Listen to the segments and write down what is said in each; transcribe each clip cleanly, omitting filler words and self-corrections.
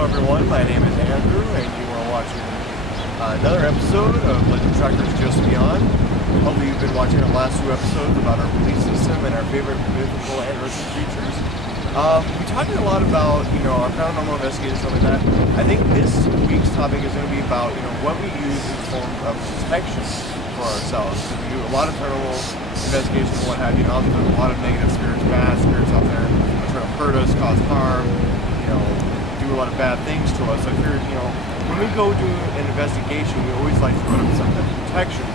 Hello everyone, my name is Andrew and you are watching another episode of Legend Trackers Just Beyond. Hopefully you've been watching our last two episodes about our belief system and our favorite mythical and earthly creatures. We talked a lot about, our paranormal investigators and stuff like that. I think this week's topic is going to be about, what we use in form of protection for ourselves. We do a lot of paranormal investigations and what have you. There's a lot of negative spirits, bad spirits out there trying to hurt us, cause harm, do a lot of bad things to us. So I figured, when we go do an investigation, we always like to put up some type of protection.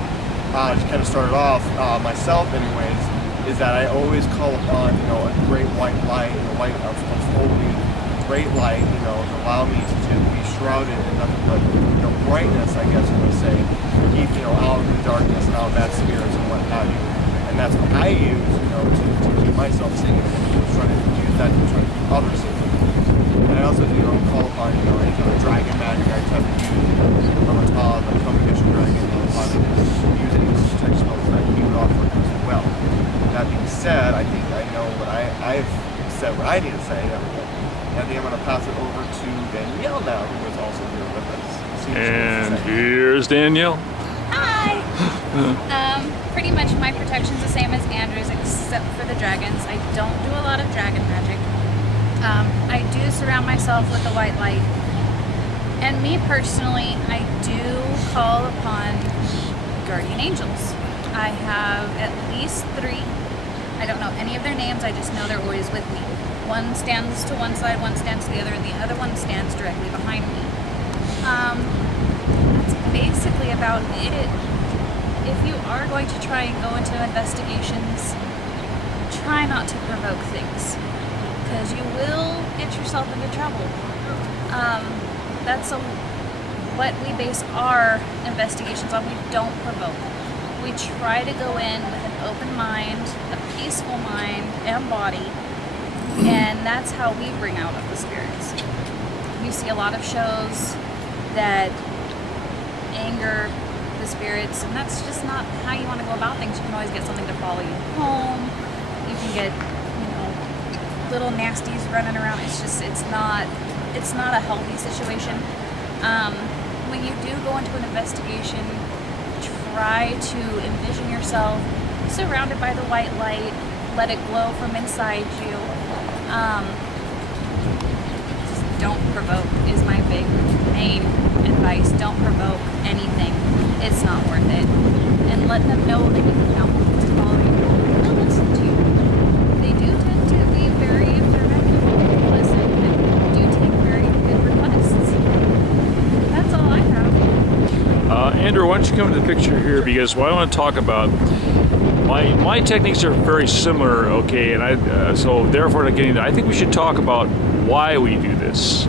To kind of start it off, myself anyways, is that I always call upon, a great white light, unfolding great light, to allow me to be shrouded in nothing but, brightness, I guess you would say, keep, out of the darkness and out of bad spirits and what have you. And that's what I use, to keep myself safe, and trying to use that to try to keep others safe. And I also, call upon, any kind of dragon magic I try to use from a the combination dragon, a lot of use any protection spells that he would offer as well. That being said, I think I know what I've said what I need to say. I think I'm going to pass it over to Danielle now, who is also here with us. And here's Danielle. Hi! Pretty much my protection's the same as Andrew's except for the dragons. I don't do a lot of dragon magic. I do surround myself with the white light. And me personally, I do call upon guardian angels. I have at least 3. I don't know any of their names, I just know they're always with me. One stands to one side, one stands to the other, and the other one stands directly behind me. That's basically about it. If you are going to try and go into investigations, try not to provoke things, because you will get yourself into trouble. That's what we base our investigations on. We don't provoke. We try to go in with an open mind, a peaceful mind and body, and that's how we bring out of the spirits. We see a lot of shows that anger the spirits, and that's just not how you want to go about things. You can always get something to follow you home. You can get, little nasties running around. It's not a healthy situation. When you do go into an investigation, try to envision yourself surrounded by the white light. Let it glow from inside you. Just don't provoke is my main advice. Don't provoke anything. It's not worth it. And let them know that you can count on them to follow you. They'll listen to you. They do tend to be very observant and listen and do take very good requests. That's all I have. Andrew, why don't you come into the picture here, because what I want to talk about, my techniques are very similar, okay, and so therefore I think we should talk about why we do this,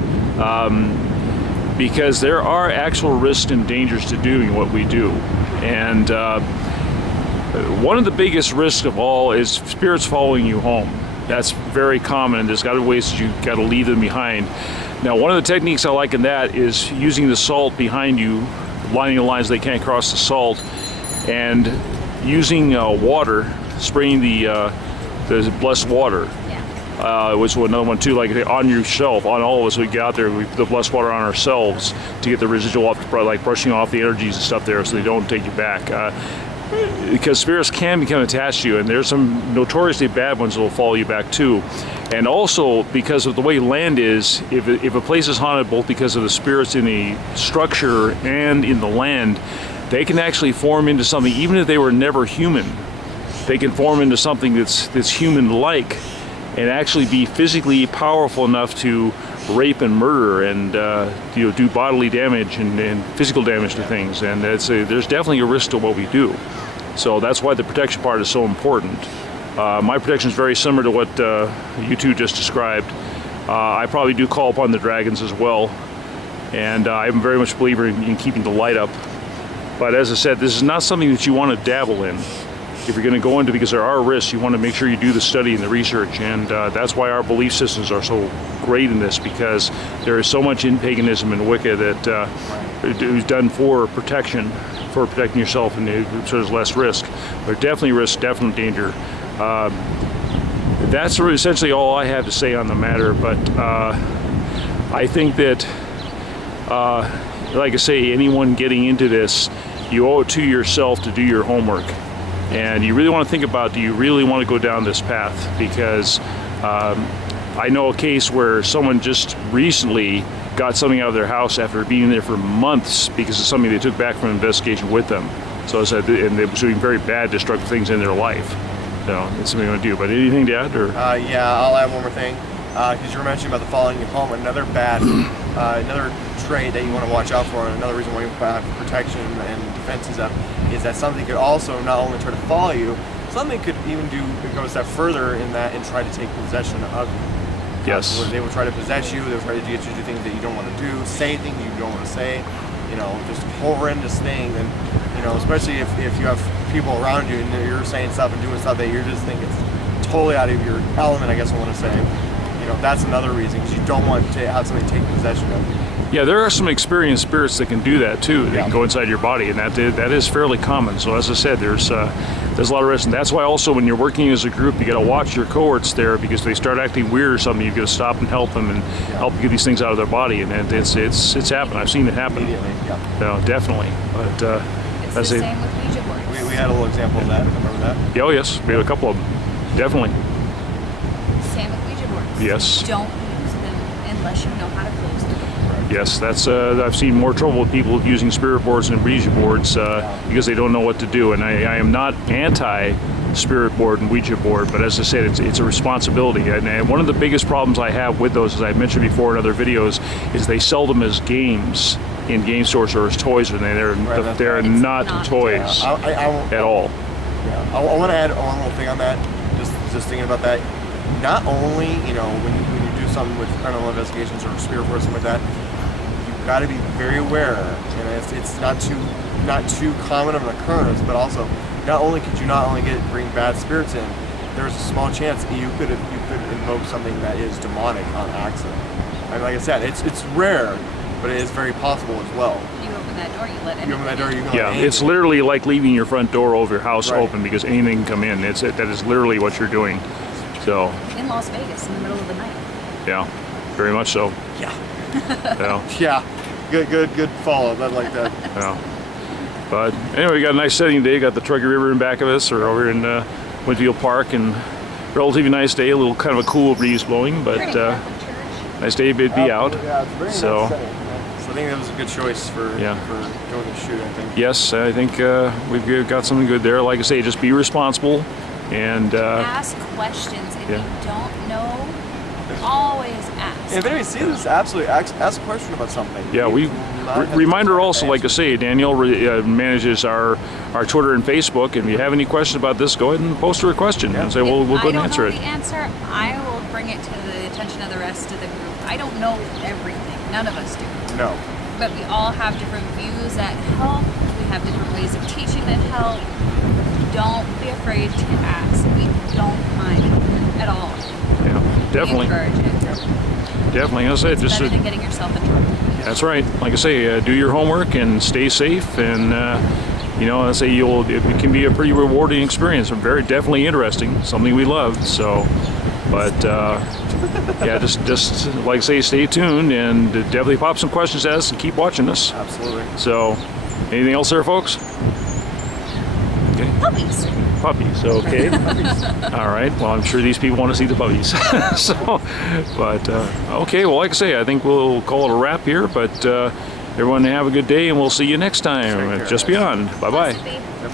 because there are actual risks and dangers to doing what we do, and one of the biggest risks of all is spirits following you home. That's very common, and there's got to be ways that you got to leave them behind. Now, one of the techniques I like in that is using the salt behind you, lining the lines so they can't cross the salt, and using water, spraying the blessed water. Yeah. Which was another one too, like on yourself, on all of us. We get out there, we put the blessed water on ourselves to get the residual off, like brushing off the energies and stuff there, so they don't take you back. Because spirits can become attached to you, and there's some notoriously bad ones that will follow you back too. And also, because of the way land is, if a place is haunted both because of the spirits in the structure and in the land, they can actually form into something, even if they were never human. They can form into something that's human-like, and actually be physically powerful enough to rape and murder and do bodily damage and physical damage to things. And there's definitely a risk to what we do. So that's why the protection part is so important. My protection is very similar to what you two just described. I probably do call upon the dragons as well, and I'm very much a believer in keeping the light up. But as I said, this is not something that you want to dabble in. If you're going to go into, because there are risks, you want to make sure you do the study and the research, and that's why our belief systems are so great in this, because there is so much in paganism and Wicca that is done for protection, for protecting yourself, and so there's less risk. There's definitely risk, definitely danger. That's essentially all I have to say on the matter, but I think that, like I say, anyone getting into this, you owe it to yourself to do your homework. And you really want to think about, do you really want to go down this path? Because I know a case where someone just recently got something out of their house after being there for months because of something they took back from an investigation with them. So I said, and they were doing very bad, destructive things in their life. So it's something you want to do. But anything to add? Or? Yeah, I'll add one more thing. Because you were mentioning about the following your home. Another another trait that you want to watch out for, and another reason why you have protection and defenses up, is that something could also not only try to follow you, something could even go a step further in that and try to take possession of you. Yes. So they will try to possess you. They'll try to get you to do things that you don't want to do, say things you don't want to say. You know, just horrendous things. And you know, especially if you have people around you and you're saying stuff and doing stuff that you're just thinking it's totally out of your element, I guess I want to say. You know, that's another reason, because you don't want to have somebody take possession of you. Yeah, there are some experienced spirits that can do that too. They Yeah. can go inside your body, and that is fairly common. So as I said, there's a lot of risk, and that's why also when you're working as a group, you got to watch your cohorts there, because if they start acting weird or something, you've got to stop and help them and help get these things out of their body. And it's happened. I've seen it happen. Immediately, yeah. No, definitely. But It's the as they, same with Ouija boards. We had a little example of that. Remember that? yeah, oh yes, we had a couple of them. Definitely. Same with Ouija boards. Yes. Don't use them unless you know how to close them. Yes, that's I've seen more trouble with people using spirit boards and Ouija boards because they don't know what to do. And I am not anti spirit board and Ouija board, but as I said, it's a responsibility. And one of the biggest problems I have with those, as I mentioned before in other videos, is they sell them as games in game stores or as toys, and they're It's not not. toys at all. Yeah, I want to add one little thing on that. Just thinking about that. Not only, you know, when you do something with criminal investigations or spirit board or something like that, you've got to be very aware. And it's not too common of an occurrence, but also not only could you bring bad spirits in, there's a small chance you could invoke something that is demonic on accident. And like I said, it's rare, but it is very possible as well. You open that door, you let You anything open that door, in. you can Yeah, let it's anything. literally like leaving your front door of your house Right. open, because anything can come in. That is literally what you're doing. So, In Las Vegas in the middle of the night. yeah, very much so. Yeah. Yeah. Yeah. Good follow. I like that. Yeah. But anyway, we got a nice setting today. Got the Truckee River in back of us, or over in Winfield Park, and relatively nice day. A little kind of a cool breeze blowing, but Pretty Catholic church. nice day to be out. Yeah, it's a very So- nice setting. So I think that was a good choice for doing the shoot, I think. Yes, I think we've got something good there. Like I say, just be responsible, and Ask questions. If yeah. you don't know, always ask. And if anybody sees this, absolutely ask a question about something. yeah, we reminder also, like I say, Danielle manages our Twitter and Facebook, and if you have any questions about this, go ahead and post her a question and say, we'll go ahead and answer I it. don't know the answer. I will bring it to the attention of the rest of the group. I don't know everything. None of us do. No. But we all have different views that help. We have different ways of teaching that help. Don't be afraid to ask. We don't mind at all. Yeah, definitely, We encourage it. definitely. As I said, just Better than getting yourself in trouble. that's right. Like I say, do your homework and stay safe, and you know, I say it can be a pretty rewarding experience. Very definitely interesting, something we love. So, but yeah, just like I say, stay tuned and definitely pop some questions at us and keep watching us. Absolutely. So, anything else there, folks? Okay, Puppies. puppies. Okay. All right. Well, I'm sure these people want to see the puppies. So, but okay. Well, like I say, I think we'll call it a wrap here. But everyone have a good day, and we'll see you next time. Take care, Just guys. Beyond. Bye bye. Must be. Yep.